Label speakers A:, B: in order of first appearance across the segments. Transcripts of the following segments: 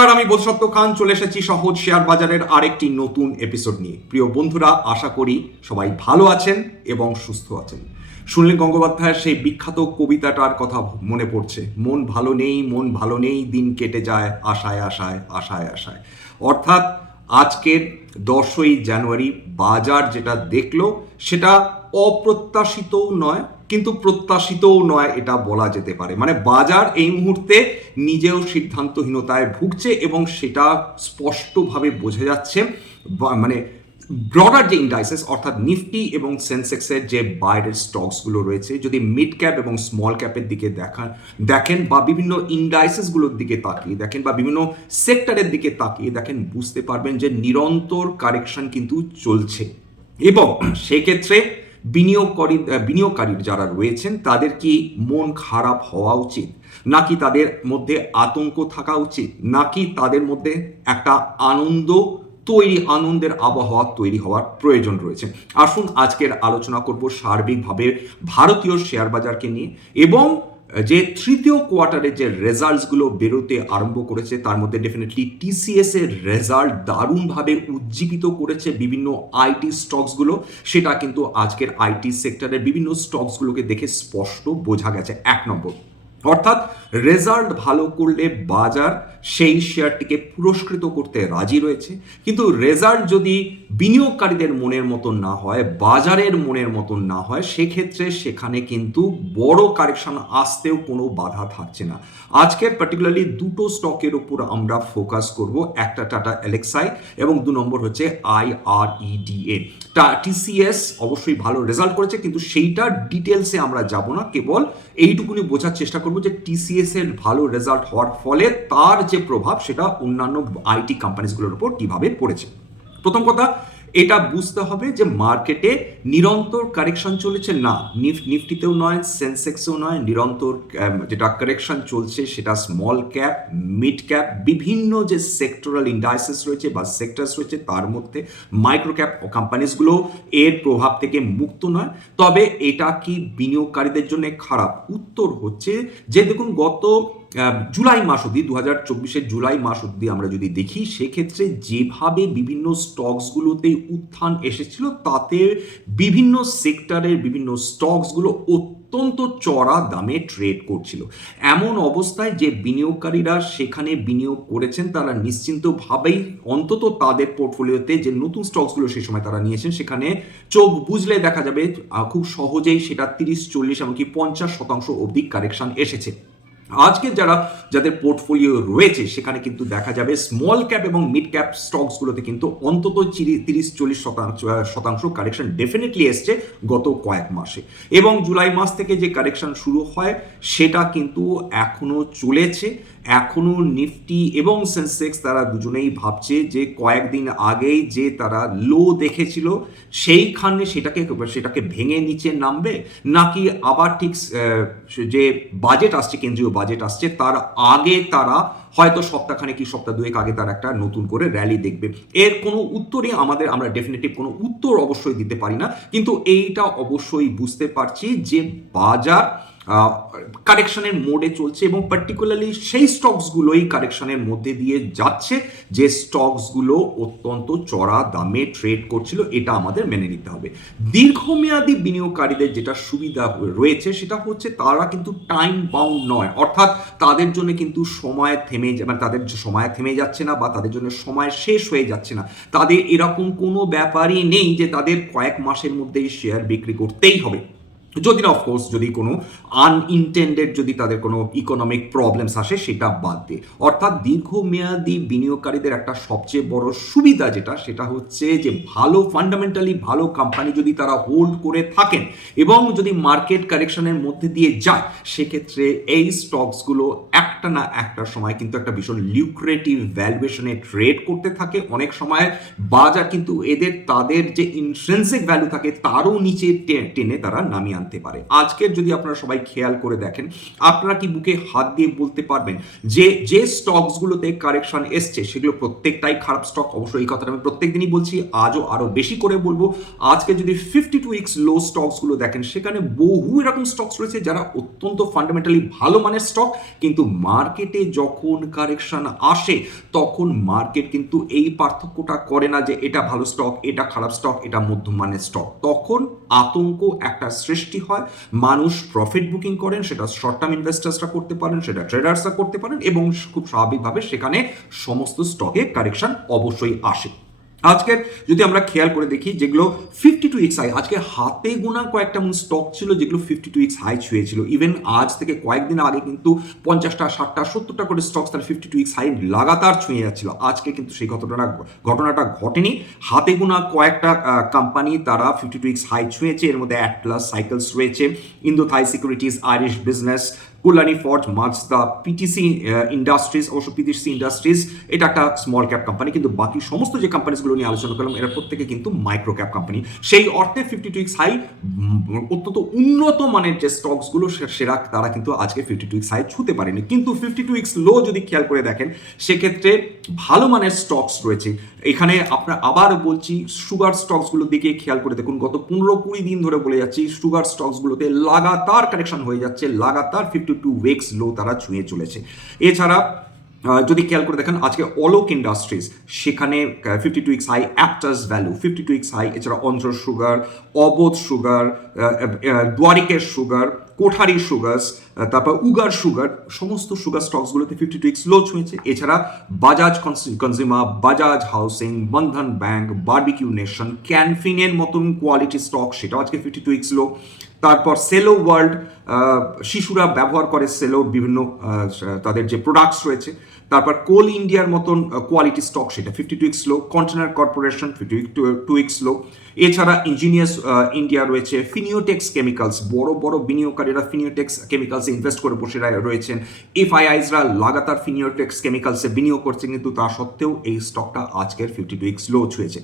A: নমস্কার, আমি বোধসত্ত্ব খান, চলে এসেছি সহজ শেয়ার বাজারের আরেকটি নতুন এপিসোড নিয়ে। প্রিয় বন্ধুরা, আশা করি সবাই ভালো আছেন এবং সুস্থ আছেন। শুনলেন গঙ্গোপাধ্যায়ের সেই বিখ্যাত কবিতাটার কথা মনে পড়ছে, মন ভালো নেই, মন ভালো নেই, দিন কেটে যায়, আশায় আশায় আশায় আশায়। অর্থাৎ আজকের দশই জানুয়ারি বাজার যেটা দেখল, সেটা অপ্রত্যাশিতও নয় কিন্তু প্রত্যাশিতও নয় এটা বলা যেতে পারে। মানে বাজার এই মুহূর্তে নিজেও সিদ্ধান্তহীনতায় ভুগছে এবং সেটা স্পষ্টভাবে বোঝা যাচ্ছে। মানে ব্রডার যে ইন্ডাইসেস অর্থাৎ নিফটি এবং সেন্সেক্সের যে বাইরের স্টকসগুলো রয়েছে, যদি মিড ক্যাপ এবং স্মল ক্যাপের দিকে দেখান দেখেন বা বিভিন্ন ইন্ডাইসেসগুলোর দিকে তাকিয়ে দেখেন বা বিভিন্ন সেক্টরের দিকে তাকিয়ে দেখেন, বুঝতে পারবেন যে নিরন্তর কারেকশন কিন্তু চলছে। এবং সেক্ষেত্রে বিনিয়োগকারী বিনিয়োগকারীর যারা রয়েছেন, তাদের কি মন খারাপ হওয়া উচিত? নাকি তাদের মধ্যে আতঙ্ক থাকা উচিত? নাকি তাদের মধ্যে একটা আনন্দ তৈরি, আনন্দের আবহাওয়া তৈরি হওয়ার প্রয়োজন রয়েছে? আসুন আজকের আলোচনা করব সার্বিকভাবে ভারতীয় শেয়ার বাজারকে নিয়ে এবং যে তৃতীয় কোয়ার্টারে যে রেজাল্টসগুলো বেরোতে আরম্ভ করেছে, তার মধ্যে ডেফিনেটলি টিসিএস এর রেজাল্ট দারুণভাবে উজ্জীবিত করেছে বিভিন্ন আইটি স্টকসগুলো সেটা কিন্তু আজকের আইটি সেক্টরের বিভিন্ন স্টকসগুলোকে দেখে স্পষ্ট বোঝা গেছে। এক নম্বর, অর্থাৎ রেজাল্ট ভালো করলে বাজার সেই শেয়ারটিকে পুরস্কৃত করতে রাজি রয়েছে। কিন্তু রেজাল্ট যদি বিনিয়োগকারীদের মনের মতন না হয়, বাজারের মনের মতন না হয়, সেক্ষেত্রে সেখানে কিন্তু বড় কারেকশন আসতেও কোনো বাধা থাকছে না। আজকের পার্টিকুলারলি দুটো স্টকের উপর আমরা ফোকাস করব। একটা টাটা এলেক্সাই এবং দু নম্বর হচ্ছে আই আর ইডিএ টিসিএস অবশ্যই ভালো রেজাল্ট করেছে, কিন্তু সেইটা ডিটেলসে আমরা যাব না। কেবল এইটুকুনি বোঝার চেষ্টা করব যে টিসিএস এর ভালো রেজাল্ট হওয়ার ফলে তার যে প্রভাব সেটা অন্যান্য আইটি কোম্পানিজগুলোর উপর কীভাবে পড়েছে। প্রথম কথা, এটা বুঝতে হবে যে মার্কেটে নিরন্তর কারেকশন চলেছে না। নিফ নিফটিতেও নয় সেন্সেক্সেও নয়, নিরন্তর যেটা কারেকশন চলছে সেটা স্মল ক্যাপ মিড ক্যাপ বিভিন্ন যে সেক্টরাল ইন্ডাইসেস রয়েছে বা সেক্টরস রয়েছে, তার মধ্যে মাইক্রো ক্যাপ কোম্পানিজগুলো এর প্রভাব থেকে মুক্ত নয়। তবে এটা কি বিনিয়োগকারীদের জন্য খারাপ? উত্তর হচ্ছে যে, দেখুন, গত জুলাই মাস অব্দি দু হাজার জুলাই মাস অব্দি আমরা যদি দেখি, সেক্ষেত্রে যেভাবে বিভিন্ন স্টকসগুলোতে উত্থান এসেছিল, তাতে বিভিন্ন সেক্টরের বিভিন্ন স্টকসগুলো অত্যন্ত চড়া দামে ট্রেড করছিল। এমন অবস্থায় যে বিনিয়োগকারীরা সেখানে বিনিয়োগ করেছেন, তারা নিশ্চিন্তভাবেই অন্তত তাদের পোর্টফোলিওতে যে নতুন স্টকসগুলো সেই সময় তারা নিয়েছেন, সেখানে চোখ বুঝলে দেখা যাবে খুব সহজেই সেটা তিরিশ, চল্লিশ, এমনকি পঞ্চাশ শতাংশ অবধি কারেকশন এসেছে। আজকে যারা, যাদের পোর্টফোলিও রয়েছে, সেখানে কিন্তু দেখা যাবে স্মল ক্যাপ এবং মিড ক্যাপ স্টকসগুলোতে কিন্তু অন্তত তিরিশ চল্লিশ শতাংশ শতাংশ কারেকশন ডেফিনেটলি এসছে গত কয়েক মাসে। এবং জুলাই মাস থেকে যে কারেকশন শুরু হয়, সেটা কিন্তু এখনও চলেছে। এখনও নিফটি এবং সেন্সেক্স তারা দুজনেই ভাবছে যে কয়েকদিন আগেই যে তারা লো দেখেছিল, সেইখানে সেটাকে সেটাকে ভেঙে নিচে নামবে? নাকি আবার ঠিক যে বাজেট আসছে, কেন্দ্রীয় বাজেট আসছে, তার আগে তারা হয়তো সপ্তাহখানে কি সপ্তাহ দুয়েক আগে তার একটা নতুন করে র্যালি দেখবে? এর কোনো উত্তরই আমাদের, আমরা ডেফিনেটিভ কোনো উত্তর অবশ্যই দিতে পারি না। কিন্তু এইটা অবশ্যই বুঝতে পারছি যে বাজার কারেকশনের মোডে চলছে এবং পার্টিকুলারলি সেই স্টকসগুলোই কারেকশনের মধ্যে দিয়ে যাচ্ছে। যে স্টকসগুলো অত্যন্ত চড়া দামে ট্রেড করছিল, এটা আমাদের মেনে নিতে হবে। দীর্ঘমেয়াদী বিনিয়োগকারীদের যেটা সুবিধা রয়েছে, সেটা হচ্ছে তারা কিন্তু টাইম বাউন্ড নয়। অর্থাৎ তাদের জন্য কিন্তু সময় থেমে মানে তাদের সময় থেমে যাচ্ছে না বা তাদের জন্য সময় শেষ হয়ে যাচ্ছে না। তাদের এরকম কোনো ব্যাপারই নেই যে তাদের কয়েক মাসের মধ্যেই শেয়ার বিক্রি করতেই হবে। যদি না অফকোর্স যদি কোনো আনইনটেন্ডেড যদি তাদের কোনো ইকোনমিক প্রবলেমস আসে, সেটা বাদ দিয়ে। অর্থাৎ দীর্ঘমেয়াদী বিনিয়োগকারীদের একটা সবচেয়ে বড় সুবিধা যেটা, সেটা হচ্ছে যে ভালো ফান্ডামেন্টালি ভালো কোম্পানি যদি তারা হোল্ড করে থাকেন এবং যদি মার্কেট কারেকশনের মধ্যে দিয়ে যায়, সেক্ষেত্রে এই স্টকসগুলো একটা না একটা সময় কিন্তু একটা ভীষণ লিউক্রেটিভ ভ্যালুয়েশনে ট্রেড করতে থাকে। অনেক সময় বাজার কিন্তু এদের, তাদের যে ইন্ট্রেন্সিক ভ্যালু থাকে, তারও নিচে টেনে তারা নামিয়ে আনতে পারে। আজকের যদি আপনারা সবাই খেয়াল করে দেখেন, আপনারা কি বুকে হাত দিয়ে বলতে পারবেন যে যে স্টকসগুলোতে কারেকশন এসছে, সেগুলো প্রত্যেকটাই খারাপ স্টক? অবশ্যই এই কথাটা আমি প্রত্যেক দিনই বলছি, আজও আরও বেশি করে বলব। আজকে যদি ফিফটি টু উইক্স লো স্টকসগুলো দেখেন, সেখানে বহু এরকম স্টকস রয়েছে যারা অত্যন্ত ফান্ডামেন্টালি ভালো মানের স্টক কিন্তু মার্কেটে যখন কারেকশন আসে, তখন মার্কেট কিন্তু এই পার্থক্যটা করে না যে এটা ভালো স্টক এটা খারাপ স্টক এটা মধ্যম মানের স্টক তখন আতঙ্ক একটা সৃষ্টি হয়, মানুষ প্রফিট বুকিং করেন, সেটা শর্ট টার্ম ইনভেস্টার্সরা করতে পারেন, সেটা ট্রেডার্সরা করতে পারেন এবং খুব স্বাভাবিকভাবে সেখানে সমস্ত স্টকে কারেকশন অবশ্যই আসে। আজকের যদি আমরা খেয়াল করে দেখি, যেগুলো ফিফটি টু এক্স হাই আজকে হাতে গোনা কয়েকটা এমন স্টক ছিল যেগুলো ফিফটি টু এক্স হাই ছুঁয়েছিল। ইভেন আজ থেকে কয়েকদিন আগে কিন্তু পঞ্চাশটা, ষাটটা, সত্তরটা করে স্টক তার ফিফটি টু এক্স হাই লাগাতার ছুঁয়ে যাচ্ছিল। আজকে কিন্তু সেই ঘটনাটা ঘটনাটা ঘটেনি। হাতে গোনা কয়েকটা কোম্পানি তারা ফিফটি টু এক্স হাই ছুঁয়েছে। এর মধ্যে অ্যাটলাস সাইকেলস রয়েছে। Indo Thai Securities Irish business কুলানি forge, Mazda PTC industries অবশ্য পিটিসি ইন্ডাস্ট্রিজ এটা একটা স্মল ক্যাপ কোম্পানি কিন্তু বাকি সমস্ত যে কোম্পানিগুলো নিয়ে আলোচনা করলাম, এরা প্রত্যেকে কিন্তু মাইক্রো ক্যাপ কোম্পানি সেই অর্থে ফিফটি টু এক্স হাই অত্যন্ত উন্নত মানের যে স্টকসগুলো সেরা, তারা কিন্তু আজকে ফিফটি টু এক্স হাই ছুতে পারেনি। কিন্তু ফিফটি টু এক্স লো যদি খেয়াল করে দেখেন, সেক্ষেত্রে ভালো মানের স্টকস রয়েছে। এখানে আপনার আবার বলছি সুগার স্টকসগুলোর দিকে খেয়াল করে দেখুন, গত পনেরো কুড়ি দিন ধরে বলে যাচ্ছি সুগার স্টকসগুলোতে লাগাতার কারেকশন হয়ে যাচ্ছে, লাগাতার ফিফটি টু উইক্স লো তারা ছুঁয়ে চলেছে। এছাড়া যদি খেয়াল করে দেখেন, আজকে অলোক ইন্ডাস্ট্রিজ সেখানে fifty two weeks high Aptus value fifty two weeks high এছাড়া অন্ধ্র সুগার অবোধ সুগার দ্বারিকের সুগার কোঠারি সুগার্স তারপর উগার সুগার সমস্ত সুগার স্টকসগুলোতে ফিফটি টু ইক্স লো ছুঁয়েছে। এছাড়া Bajaj consumer Bajaj housing Bandhan bank barbecue nation ক্যানফিনের মতন কোয়ালিটি স্টক সেটাও আজকে ফিফটি টু ইক্স লো তারপর সেলো ওয়ার্ল্ড শিশুরা ব্যবহার করে সেলোর বিভিন্ন তাদের যে প্রোডাক্টস রয়েছে, তারপর কোল ইন্ডিয়ার মতন কোয়ালিটি স্টক সেটা fifty two weeks low container corporation fifty two weeks low এছাড়া ইঞ্জিনিয়ার্স ইন্ডিয়া রয়েছে ফিনিওটেক্স কেমিক্যালস বড় বড় বিনিয়োগকারীরা ফিনিওটেক্স কেমিক্যালসে ইনভেস্ট করে বসে রয়েছেন। এফআইআইসরা লাগাতার ফিনিওটেক্স কেমিক্যালসে বিনিয়োগ করছে, কিন্তু তা সত্ত্বেও এই স্টকটা আজকের ফিফটি টু ইক্স লো ছুঁয়েছে।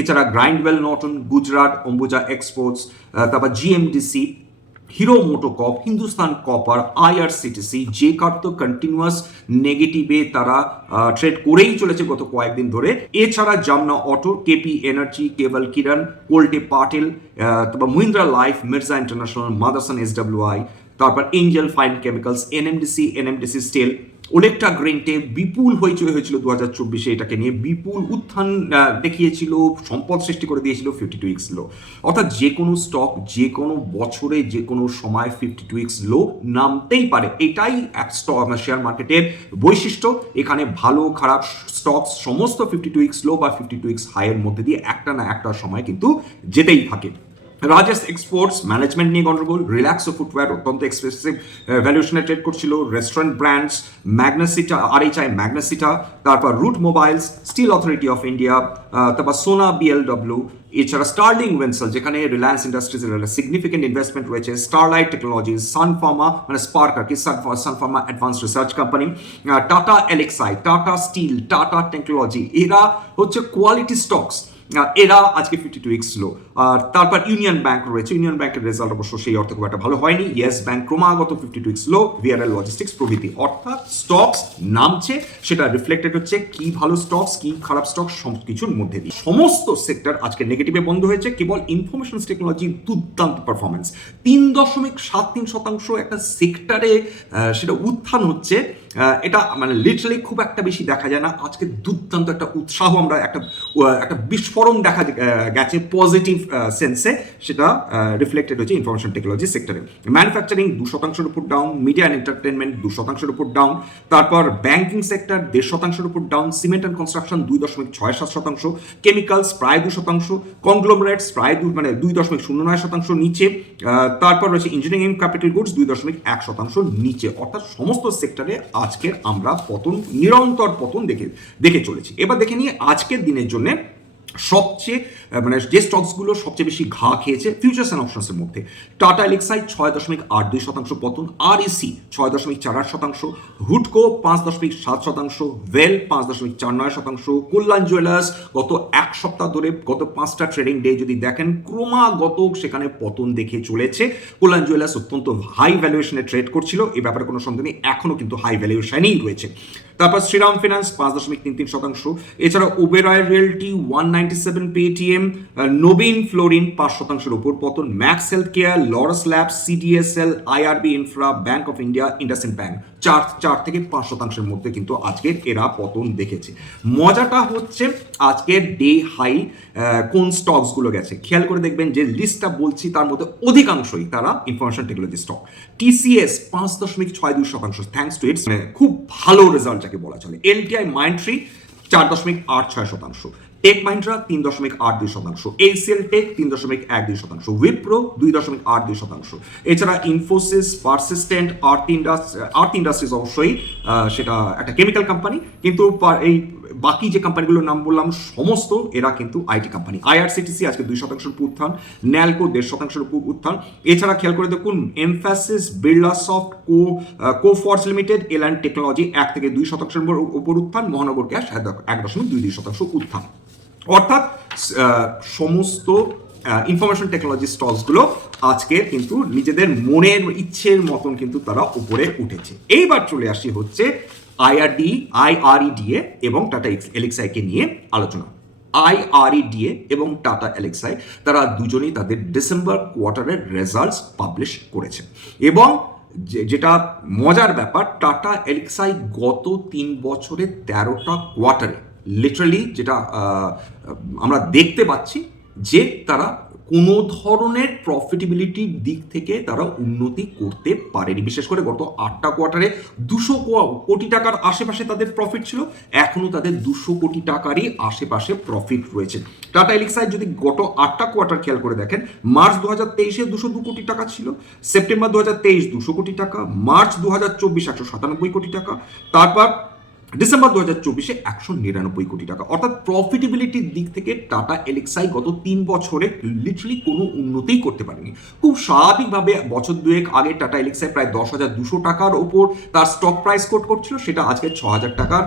A: এছাড়া Grindwell Norton Gujarat Ambuja exports তারপর GMDC hero MotoCorp Hindustan copper IRCTC যে কার তো কন্টিনিউয়াস নেগেটিভে তারা ট্রেড করেই চলেছে গত কয়েকদিন ধরে। এছাড়া Jamna auto KP energy Kewal Kiran Kolte Patil তারপর Mahindra life Mirza international Motherson S তারপর angel fine chemicals NMDC NMDC steel অনেকটা গ্রেন্টে বিপুল হইচই হয়েছিল দু হাজার চব্বিশে। এটাকে নিয়ে বিপুল উত্থান দেখিয়েছিল, সম্পদ সৃষ্টি করে দিয়েছিল ফিফটি টু উইক্স লো অর্থাৎ যে কোনো স্টক যে কোনো বছরে, যে কোনো সময় ফিফটি টু ইক্স লো নামতেই পারে। এটাই এক স্টক শেয়ার মার্কেটের বৈশিষ্ট্য। এখানে ভালো, খারাপ স্টক সমস্ত ফিফটি টু ইক্স লো বা ফিফটি টু ইক্স হাইয়ের মধ্যে দিয়ে একটা না একটা সময় কিন্তু যেতেই থাকে। রাজেশ এক্সপোর্টস ম্যানেজমেন্ট নিয়ে গন্ডগোল রিল্যাক্সো ফুটওয়্যার অত্যন্ত এক্সপেন্সিভ ভ্যালুয়েশনে ট্রেড করছিল restaurant brands Magnesita R H I Magnesita তারপর route mobiles steel authority of India তারপর সোনা বিএলডব্লিউ এছাড়া স্টার্লিং ওয়েন্সেল যেখানে রিলায়েন্স ইন্ডাস্ট্রিজের সিগনিফিকেন্ট ইনভেস্টমেন্ট রয়েছে স্টারলাইট টেকনোলজিস সানফার্মা মানে স্পার্ক আর কি sun pharma advance research company Tata Elxsi Tata steel Tata technology এরা হচ্ছে কোয়ালিটি স্টকস এরা আজকে ফিফটি টু উইক্স লো আর তারপর ইউনিয়ন ব্যাংক রয়েছে। ইউনিয়ন ব্যাংকের রেজাল্ট অবশ্য সেই অর্থে খুব একটা ভালো হয়নি। ইয়েস ব্যাংক ক্রমাগত fifty two weeks low VRL logistics প্রভৃতি। অর্থাৎ স্টকস নামছে। সেটা রিফ্লেক্টেড হচ্ছে কি ভালো স্টকস কি খারাপ স্টক সব কিছুর মধ্যে দিয়ে। সমস্ত সেক্টর আজকে নেগেটিভে বন্ধ হয়েছে। কেবল ইনফরমেশন টেকনোলজি দুর্দান্ত পারফরমেন্স তিন দশমিক সাত তিন শতাংশ একটা সেক্টরে সেটা উত্থান হচ্ছে। এটা মানে লিটারালি খুব একটা বেশি দেখা যায় না। আজকে দুর্দান্ত একটা উৎসাহ আমরা একটা একটা বিস্ফোরণ দেখা গেছে পজিটিভ সেন্সে সেটা রিফ্লেক্টেড হচ্ছে ইনফরমেশন টেকনোলজি সেক্টরে ম্যানুফ্যাকচারিং দু শতাংশের উপর ডাউন মিডিয়া অ্যান্ড এন্টারটেনমেন্ট দু শতাংশের উপর ডাউন তারপর ব্যাংকিং সেক্টর দেড় শতাংশের উপর ডাউন সিমেন্ট অ্যান্ড কনস্ট্রাকশন দুই দশমিক ছয় সাত শতাংশ। কেমিক্যালস প্রায় দু শতাংশ। কংগ্লোমারেটস প্রায় দু মানে দুই দশমিক শূন্য নয় শতাংশ নিচে। তারপর রয়েছে ইঞ্জিনিয়ারিং ক্যাপিটাল গুডস দুই দশমিক এক শতাংশ নিচে। অর্থাৎ সমস্ত সেক্টরে আজকে আমরা পতন নিরন্তর পতন দেখে দেখে চলেছি। এবার দেখে নিয়ে আজকের দিনের জন্য সবচেয়ে মানে যে স্টকসগুলো সবচেয়ে বেশি ঘা খেয়েছে ফিউচার্স অ্যান্ড অপশনসের মধ্যে। টাটা এলেক্সাই ছয় দশমিক আট দুই শতাংশ পতন, আর ইসি ছয় দশমিক চার আট শতাংশ, হুডকো পাঁচ দশমিক সাত শতাংশ, ভেল পাঁচ দশমিক চার নয় শতাংশ, কল্যাণ জুয়েলার্স গত এক সপ্তাহ ধরে গত পাঁচটা ট্রেডিং ডে যদি দেখেন, ক্রমাগত সেখানে পতন দেখে চলেছে। কল্যাণ জুয়েলার্স অত্যন্ত হাই ভ্যালুয়েশনে ট্রেড করছিল, এ ব্যাপারে কোনো সন্দেহ নেই এখনও কিন্তু হাই ভ্যালুয়েশনেই রয়েছে। তারপর শ্রীরাম ফিনান্স পাঁচ দশমিক তিন তিন শতাংশ। এছাড়া Oberoi realty one ninety seven Paytm নবীন ফ্লোরিন পাঁচ শতাংশের উপর। পতন max health care Laurus lab CDSL IRB infra bank of India IndusInd bank চার চার থেকে পাঁচ শতাংশের মধ্যে কিন্তু আজকের এরা পতন দেখেছে। মজাটা হচ্ছে আজকের ডে হাই কোন স্টকসগুলো গেছে। খেয়াল করে দেখবেন যে লিস্টটা বলছি তার মধ্যে অধিকাংশই তারা ইনফরমেশন টেকনোলজি স্টক টিসিএস পাঁচ দশমিক ছয় দুই শতাংশ থ্যাংকস টু ইটস খুব ভালো রেজাল্ট যাকে বলা চলে। এলটিআই মাইন্ট্রি চার দশমিক আট ছয় শতাংশ। টেক মাইন্ড্রা তিন দশমিক আট দুই শতাংশ। এসিএল টেক তিন দশমিক এক দুই শতাংশ। উইপ্রো দুই দশমিক আট দুই শতাংশ। এছাড়া ইনফোসিস পারসিস্টেন্ট আর্থ ইন্ডাস্ট্রি আর্থ ইন্ডাস্ট্রিজ অবশ্যই সেটা একটা কেমিক্যাল কোম্পানি কিন্তু এই বাকি যে কোম্পানিগুলোর নাম বললাম, সমস্ত এরা কিন্তু আইটি কোম্পানি আইআরসিটিসি আজকে দুই শতাংশের উপর উত্থান ন্যালকো দেড় শতাংশের উপর উত্থান। এছাড়া খেয়াল করে দেখুন Mphasis Birla soft co Coforge limited L and technology এক থেকে দুই শতাংশের উপর- উত্থান, মহানগর গ্যাস এক দশমিক দুই দুই শতাংশ উত্থান। অর্থাৎ সমস্ত ইনফরমেশন টেকনোলজি স্টলসগুলো আজকে কিন্তু নিজেদের মনের ইচ্ছের মতন কিন্তু তারা উপরে উঠেছে। এইবার চলে আসি হচ্ছে আইআরডি আইআরইডিএ এবং টাটা এলেক্সাইকে নিয়ে আলোচনা। আইআরইডিএ এবং টাটা এলেক্সাই তারা দুজনেই তাদের ডিসেম্বর কোয়ার্টারের রেজাল্টস পাবলিশ করেছে। এবং যেটা মজার ব্যাপার টাটা এলেক্সাই গত তিন বছরে তেরোটা কোয়ার্টারে লিটারালি যেটা আমরা দেখতে পাচ্ছি যে তারা কোনো ধরনের প্রফিটেবিলিটির দিক থেকে তারা উন্নতি করতে পারেনি। বিশেষ করে গত আটটা কোয়ার্টারে দুশো কোটি টাকার আশেপাশে তাদের প্রফিট ছিল। এখনও তাদের দুশো কোটি টাকারই আশেপাশে প্রফিট রয়েছে। টাটা এলিক্সাই যদি গত আটটা কোয়ার্টার খেয়াল করে দেখেন মার্চ দু হাজার তেইশে দুশো দু কোটি টাকা ছিল সেপ্টেম্বর দু হাজার তেইশ দুশো কোটি টাকা মার্চ দু হাজার চব্বিশ একশো সাতানব্বই কোটি টাকা, তারপর ডিসেম্বর দু হাজার চব্বিশে একশো নিরানব্বই কোটি টাকা। অর্থাৎ প্রফিটেবিলিটির দিক থেকে টাটা এলেক্সাই গত তিন বছরে লিটারালি কোনো উন্নতিই করতে পারেনি। খুব স্বাভাবিকভাবে বছর দুয়েক আগে টাটা এলেক্সাই প্রায় দশ হাজার দুশো টাকার ওপর তার স্টক প্রাইস কোট করছিল, সেটা আজকে ছ হাজার টাকার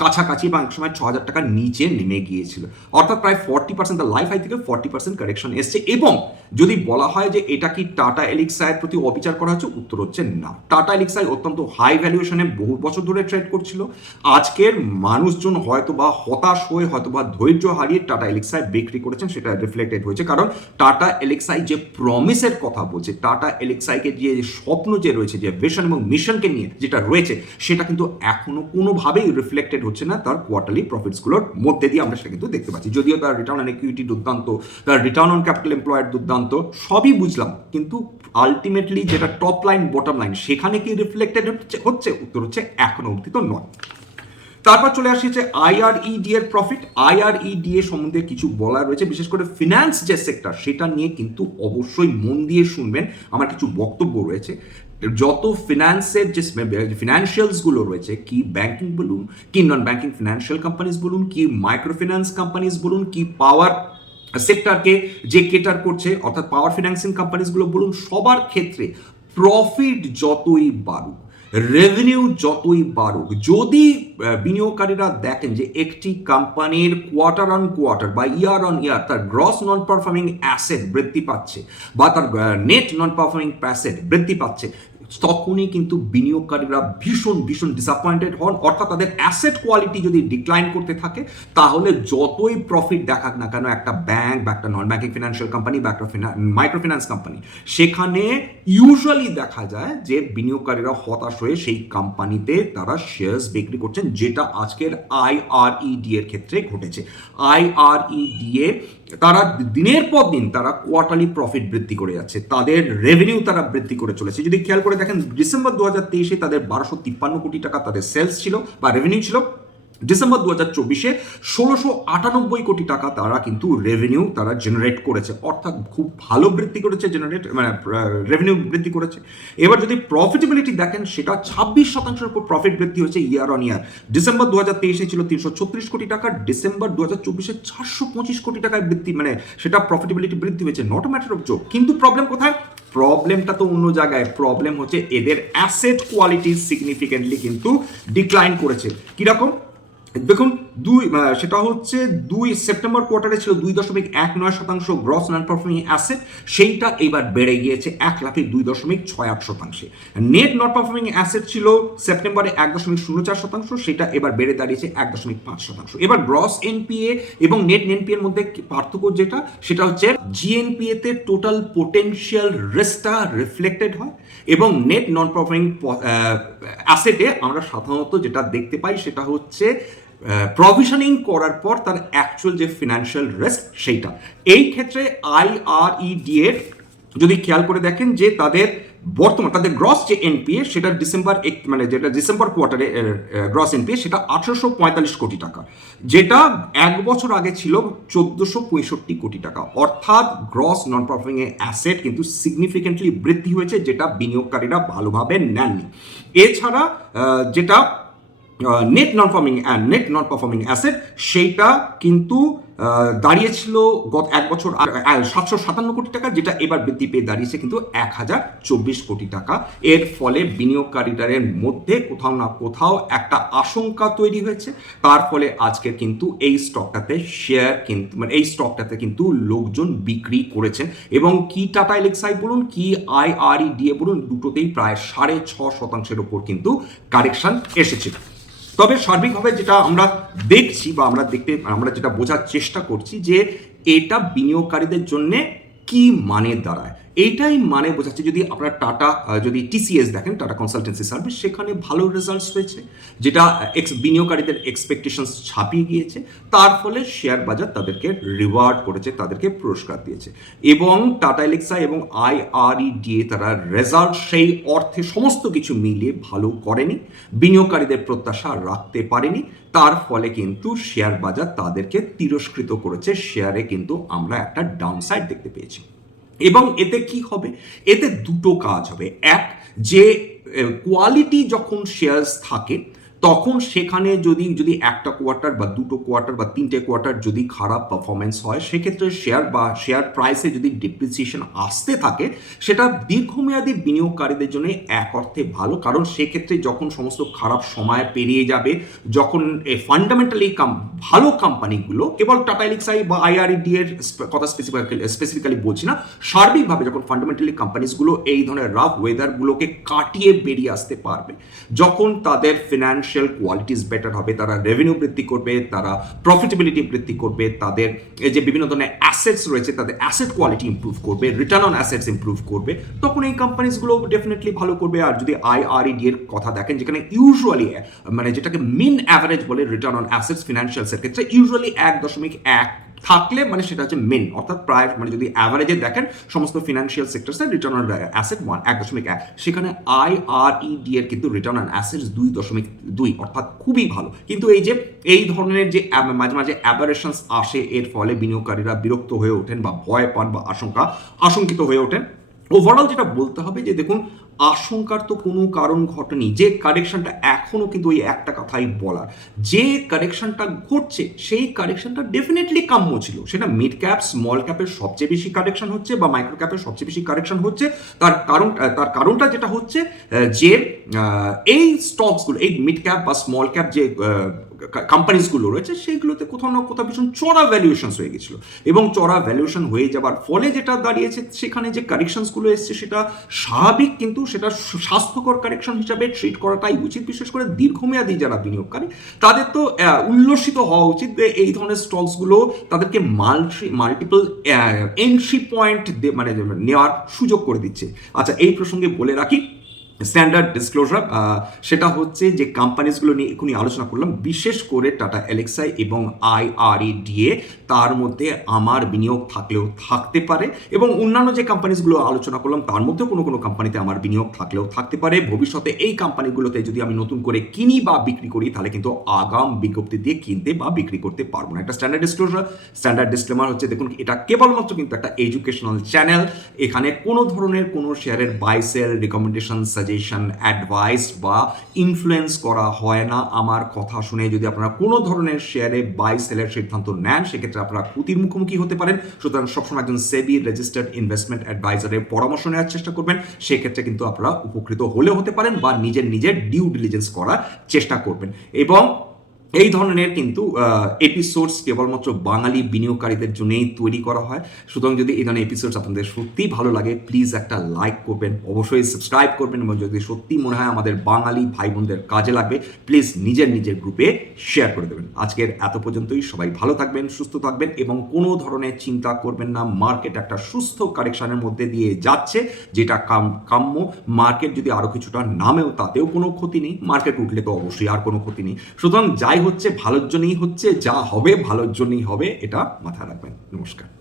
A: কাছাকাছি বা এক সময় ছ হাজার টাকার নিচে নেমে গিয়েছিল। অর্থাৎ প্রায় ফর্টি পার্সেন্ট তার লাইফ আই থেকে ফর্টি পার্সেন্ট কারেকশন এসছে এবং যদি বলা হয় যে এটা কি টাটা এলিক্সাইয়ের প্রতি অবিচার করা হচ্ছে, উত্তর হচ্ছে না। টাটা এলিক্সাই অত্যন্ত হাই ভ্যালুয়েশনে বহু বছর ধরে ট্রেড করছিল। আজকের মানুষজন হয়তো বা হতাশ হয়ে হয়তো বা ধৈর্য হারিয়ে টাটা এলিক্সাই বিক্রি করেছেন, সেটা রিফ্লেক্টেড হয়েছে। কারণ টাটা এলিক্সাই যে প্রমিসের কথা বলছে, টাটা এলিক্সাইকে যে স্বপ্ন যে রয়েছে, যে ভিশন এবং মিশনকে নিয়ে যেটা রয়েছে, সেটা কিন্তু এখনও কোনোভাবেই রিফ্লেক্টেড হচ্ছে না তার কোয়ার্টারলি প্রফিটসগুলোর মধ্যে দিয়ে আমরা সেটা কিন্তু দেখতে পাচ্ছি। যদিও তার রিটার্ন অন ইকুইটি দুর্দান্ত, তার রিটার্ন অন ক্যাপিটাল এমপ্লয়েড দুর্দান্ত, সবই বুঝলাম, কিন্তু আলটিমেটলি যেটা টপ লাইন বটম লাইন সেখানে কি রিফ্লেক্টেড হচ্ছে, উত্তর হচ্ছে এখনও অবধি তো নয়। তারপর চলে আসি যে আইআরইডি এর প্রফিট আইআরইডি এর সম্বন্ধে কিছু বলা রয়েছে, বিশেষ করে ফিনান্স যে সেক্টর সেটা নিয়ে কিন্তু অবশ্যই মন দিয়ে শুনবেন। আমার কিছু বক্তব্য রয়েছে। যত ফিনান্সের যে ফিনান্সিয়ালসগুলো রয়েছে, কি ব্যাংকিং বলুন, কি নন ব্যাংকিং ফিনান্সিয়াল কোম্পানিজ বলুন, কি মাইক্রো ফিন্যান্স কোম্পানিজ বলুন, কি পাওয়ার সেক্টরকে যে কেটার করছে, অর্থাৎ পাওয়ার ফিনান্সিং কোম্পানিজগুলো বলুন, সবার ক্ষেত্রে প্রফিট যতই বাড়ুক রেভিনিউ যতই বাড়ুক, যদি বিনিয়োগকারীরা দেখেন যে একটি কোম্পানির কোয়ার্টার অন কোয়ার্টার বা ইয়ার অন ইয়ার তার গ্রস নন পারফর্মিং অ্যাসেট বৃদ্ধি পাচ্ছে বা তার নেট নন পারফর্মিং অ্যাসেট বৃদ্ধি পাচ্ছে তখনই কিন্তু বিনিয়োগকারীরা ভীষণ ভীষণ ডিসঅ্যাপয়েন্টেড হন। অর্থাৎ তাদের অ্যাসেট কোয়ালিটি যদি ডিক্লাইন করতে থাকে, তাহলে যতই প্রফিট দেখাক না কেন, একটা ব্যাংক বা একটা নন ব্যাংকিং ফিনান্সিয়াল কোম্পানি বা একটা মাইক্রো ফিন্যান্স কোম্পানি সেখানে ইউজুয়ালি দেখা যায় যে বিনিয়োগকারীরা হতাশ হয়ে সেই কোম্পানিতে তারা শেয়ার্স বিক্রি করছেন, যেটা আজকের আইআরইডি এর ক্ষেত্রে ঘটেছে। আইআরইডি এ তারা দিনের পর দিন তারা কোয়ার্টারলি প্রফিট বৃদ্ধি করে যাচ্ছে। তাদের রেভিনিউ তারা বৃদ্ধি করে চলেছে। যদি খেয়াল করে দেখেন ডিসেম্বর দু হাজার তেইশে তাদের বারোশো কোটি টাকা তাদের সেলস ছিল বা রেভিনিউ ছিল। ডিসেম্বর দু হাজার চব্বিশে ষোলোশো আটানব্বই কোটি টাকা তারা কিন্তু রেভিনিউ তারা জেনারেট করেছে। অর্থাৎ খুব ভালো বৃদ্ধি করেছে জেনারেট মানে রেভিনিউ বৃদ্ধি করেছে। এবার যদি প্রফিটেবিলিটি দেখেন, সেটা ছাব্বিশ শতাংশের উপর প্রফিট বৃদ্ধি হয়েছে ইয়ার অন ইয়ার ডিসেম্বর দু হাজার তেইশে ছিল তিনশো ছত্রিশ কোটি টাকা, ডিসেম্বর দু হাজার চব্বিশে চারশো পঁচিশ কোটি টাকায় বৃদ্ধি মানে সেটা প্রফিটেবিলিটি বৃদ্ধি হয়েছে। নট ম্যাটার অফ জোক কিন্তু প্রবলেম কোথায়? প্রবলেমটা তো অন্য জায়গায়। প্রবলেম হচ্ছে এদের অ্যাসেট কোয়ালিটি সিগনিফিকেন্টলি কিন্তু ডিক্লাইন করেছে। কীরকম? দেখুন দুই সেটা হচ্ছে দুই সেপ্টেম্বর কোয়ার্টারে ছিল দুই দশমিক এক নয় শতাংশ গ্রস নন পারফর্মিং অ্যাসেট সেইটা এবার বেড়ে গিয়েছে এক লাখে দুই দশমিক ছয় আট শতাংশে। নেট নট পারফর্মিং অ্যাসেট ছিল সেপ্টেম্বরে এক দশমিক শূন্য চার শতাংশ, সেটা এবার বেড়ে দাঁড়িয়েছে এক দশমিক পাঁচ শতাংশ। এবার গ্রস এনপিএ এবং নেট এনপিএ এর মধ্যে পার্থক্য যেটা, সেটা হচ্ছে জিএনপিএ তে টোটাল পোটেনশিয়াল রিস্কটা রিফ্লেক্টেড হয় এবং নেট নন পারফর্মিং অ্যাসেটে আমরা সাধারণত যেটা দেখতে পাই সেটা হচ্ছে প্রভিশনিং করার পর তার অ্যাকচুয়াল যে ফিনান্সিয়াল রিস্ক সেইটা। এই ক্ষেত্রে আইআরইডি এর যদি খেয়াল করে দেখেন যে তাদের বর্তমান, তাদের গ্রস যে এনপিএ সেটা ডিসেম্বর এক মানে যেটা ডিসেম্বর কোয়ার্টারে গ্রস এনপিএ সেটা আঠারোশো পঁয়তাল্লিশ কোটি টাকা। যেটা এক বছর আগে ছিল চোদ্দোশো পঁয়ষট্টি কোটি টাকা। অর্থাৎ গ্রস নন পারফর্মিং অ্যাসেট কিন্তু সিগনিফিকেন্টলি বৃদ্ধি হয়েছে, যেটা বিনিয়োগকারীরা ভালোভাবে নেননি। এছাড়া যেটা net non performing net non performing asset সেইটা কিন্তু দাঁড়িয়েছিল গত এক বছর সাতশো সাতান্ন কোটি টাকা, যেটা এবার বৃদ্ধি পেয়ে দাঁড়িয়েছে কিন্তু এক হাজার চব্বিশ কোটি টাকা। এর ফলে বিনিয়োগকারীদের মধ্যে কোথাও না কোথাও একটা আশঙ্কা তৈরি হয়েছে। তার ফলে আজকে কিন্তু এই স্টকটাতে শেয়ার কিন্তু মানে এই স্টকটাতে কিন্তু লোকজন বিক্রি করেছেন। এবং কি টাটা এলেক্সাই বলুন, কি আইআরই ডিএ বলুন, দুটোতেই প্রায় সাড়ে ছ শতাংশের ওপর কিন্তু কারেকশন এসেছে। তবে সার্বিকভাবে যেটা আমরা দেখছি বা আমরা দেখতে, আমরা যেটা বোঝার চেষ্টা করছি যে এটা বিনিয়োগকারীদের জন্যে কি মানে দাঁড়ায় এইটাই মানে বোঝাচ্ছে যদি আপনারা টাটা যদি টিসিএস দেখেন, টাটা কনসালটেন্সি সার্ভিস, সেখানে ভালো রেজাল্টস হয়েছে যেটা এক্স বিনিয়োগকারীদের এক্সপেকটেশনস ছাপিয়ে গিয়েছে, তার ফলে শেয়ার বাজার তাদেরকে রিওয়ার্ড করেছে, তাদেরকে পুরস্কার দিয়েছে। এবং টাটা এলেক্সা এবং আইআরইডিএ তারা রেজাল্ট সেই অর্থে সমস্ত কিছু মিলিয়ে ভালো করেনি, বিনিয়োগকারীদের প্রত্যাশা রাখতে পারেনি, তার ফলে কিন্তু শেয়ার বাজার তাদেরকে তিরস্কৃত করেছে শেয়ারে কিন্তু আমরা একটা ডাউনসাইড দেখতে পেয়েছি। এবং এতে কি হবে? এতে দুটো কাজ হবে। এক যে কোয়ালিটি যখন শেয়ার্স থাকে তখন সেখানে যদি যদি একটা কোয়ার্টার বা দুটো কোয়ার্টার বা তিনটে কোয়ার্টার যদি খারাপ পারফরমেন্স হয়, সেক্ষেত্রে শেয়ার বা শেয়ার প্রাইসে যদি ডিপ্রিসিয়েশন আসতে থাকে, সেটা দীর্ঘমেয়াদী বিনিয়োগকারীদের জন্য এক অর্থে ভালো। কারণ সেক্ষেত্রে যখন সমস্ত খারাপ সময় পেরিয়ে যাবে, যখন ফান্ডামেন্টালি কাম, ভালো কোম্পানিগুলো কেবল টাটা এলিক্সাই বা আইআরডি এর কথা স্পেসিফিক্যালি স্পেসিফিক্যালি বলছি না, সার্বিকভাবে যখন ফান্ডামেন্টালি কোম্পানিজগুলো এই ধরনের রাফ ওয়েদারগুলোকে কাটিয়ে বেরিয়ে আসতে পারবে, যখন তাদের ফিনান্সিয়াল কোয়ালিটিস বেটার হবে, তারা রেভিনিউ বৃদ্ধি করবে, তারা প্রফিটেবিলিটি বৃদ্ধি করবে, তাদের এই যে বিভিন্ন ধরনের অ্যাসেটস রয়েছে, তাদের অ্যাসেট কোয়ালিটি ইম্প্রুভ করবে রিটার্ন অন অ্যাসেটস ইম্প্রুভ করবে, তখন এই কোম্পানিজগুলো ডেফিনেটলি ভালো করবে। আর যদি আইআরইডি এর কথা দেখেন, যেখানে ইউজুয়ালি মানে যেটাকে মিন অ্যাভারেজ বলে রিটার্ন অন অ্যাসেটস ফিনান্সিয়াল ক্ষেত্রে ইউজুয়ালি এক দশমিক এক থাকলে মানে সেটা হচ্ছে মেন অর্থাৎ প্রায় মানে যদি অ্যাভারেজে দেখেন, সমস্ত ফিনান্সিয়াল সেক্টরসে রিটার্ন অন অ্যাসেট ওয়ান এক দশমিক এক। সেখানে আই আর ইডি এর কিন্তু রিটার্ন অন অ্যাসেটস দুই দশমিক দুই, অর্থাৎ খুবই ভালো। কিন্তু এই যে, এই ধরনের যে মাঝে মাঝে অ্যাবারেশনস আসে, এর ফলে বিনিয়োগকারীরা বিরক্ত হয়ে ওঠেন বা ভয় পান বা আশঙ্কা, আশঙ্কিত হয়ে ওঠেন। ওভারঅল যেটা বলতে হবে যে দেখুন আশঙ্কার তো কোনো কারণ ঘটেনি। যে কারেকশনটা এখনও কিন্তু ওই একটা কথাই বলার। যে কারেকশনটা ঘটছে, সেই কারেকশনটা ডেফিনেটলি কাম্য ছিল। সেটা মিড ক্যাপ স্মল ক্যাপের সবচেয়ে বেশি কারেকশন হচ্ছে বা মাইক্রো ক্যাপের সবচেয়ে বেশি কারেকশন হচ্ছে। তার কারণ তার কারণটা যেটা হচ্ছে যে এই স্টকসগুলো এই মিড ক্যাপ বা স্মল ক্যাপ যে কোম্পানিজগুলো রয়েছে, সেইগুলোতে কোথাও না কোথাও ভীষণ চড়া ভ্যালুয়েশনস হয়ে গেছিল। এবং চড়া ভ্যালুয়েশন হয়ে যাবার ফলে যেটা দাঁড়িয়েছে, সেখানে যে কারেকশনসগুলো এসছে, সেটা স্বাভাবিক কিন্তু সেটা স্বাস্থ্যকর কারেকশন হিসাবে ট্রিট করাটাই উচিত। বিশেষ করে দীর্ঘমেয়াদী যারা বিনিয়োগকারী, তাদের তো উল্লসিত হওয়া উচিত যে এই ধরনের স্টকসগুলো তাদেরকে মাল্টি মাল্টিপল এন্ট্রি পয়েন্ট মানে নেওয়ার সুযোগ করে দিচ্ছে। আচ্ছা এই প্রসঙ্গে বলে রাখি স্ট্যান্ডার্ড ডিসক্লোজার সেটা হচ্ছে যে কোম্পানিজগুলো নিয়ে এখনই আলোচনা করলাম, বিশেষ করে টাটা এলেক্সাই এবং আইআরইডিএ তার মধ্যে আমার বিনিয়োগ থাকলেও থাকতে পারে এবং অন্যান্য যে কোম্পানিজগুলো আলোচনা করলাম, তার মধ্যেও কোনো কোনো কোম্পানিতে আমার বিনিয়োগ থাকলেও থাকতে পারে। ভবিষ্যতে এই কোম্পানিগুলোতে যদি আমি নতুন করে কিনি বা বিক্রি করি, তাহলে কিন্তু আগাম বিজ্ঞপ্তি দিয়ে কিনতে বা বিক্রি করতে পারব না। একটা স্ট্যান্ডার্ড ডিসক্লোজার স্ট্যান্ডার্ড ডিসক্লেমার হচ্ছে, দেখুন, এটা কেবলমাত্র কিন্তু একটা এডুকেশনাল চ্যানেল এখানে কোনো ধরনের কোনো শেয়ারের buy sell recommendation suggestion advice বা ইনফ্লুয়েন্স করা হয় না। আমার কথা শুনে যদি আপনারা কোনো ধরনের শেয়ারে বাই সেলের সিদ্ধান্ত নেন, সেক্ষেত্রে আপনারা ক্ষতির মুখোমুখি হতে পারেন। সুতরাং সবসময় একজন সেবি রেজিস্টার্ড ইনভেস্টমেন্ট অ্যাডভাইজারের পরামর্শ নেওয়ার চেষ্টা করবেন। সেক্ষেত্রে কিন্তু আপনারা উপকৃত হলেও হতে পারেন বা নিজের নিজের ডিউ ডিলিজেন্স করার চেষ্টা করবেন। এবং এই ধরনের কিন্তু এপিসোডস কেবলমাত্র বাঙালি বিনিয়োগকারীদের জন্যই তৈরি করা হয়। সুতরাং যদি এই ধরনের এপিসোডস আপনাদের সত্যিই ভালো লাগে প্লিজ একটা লাইক করবেন, অবশ্যই সাবস্ক্রাইব করবেন এবং যদি সত্যি মনে হয় আমাদের বাঙালি ভাই বোনদের কাজে লাগবে প্লিজ নিজের নিজের গ্রুপে শেয়ার করে দেবেন। আজকের এত পর্যন্তই, সবাই ভালো থাকবেন, সুস্থ থাকবেন এবং কোনো ধরনের চিন্তা করবেন না মার্কেট একটা সুস্থ কারেকশনের মধ্যে দিয়ে যাচ্ছে, যেটা কাম, কাম্য। মার্কেট যদি আরও কিছুটা নামেও তাতেও কোনো ক্ষতি নেই মার্কেট উঠলে তো অবশ্যই আর কোনো ক্ষতি নেই। সুতরাং যাই হচ্ছে ভালোর জন্যই হচ্ছে যা হবে ভালোর জন্যই হবে এটা মাথায় রাখবেন। নমস্কার।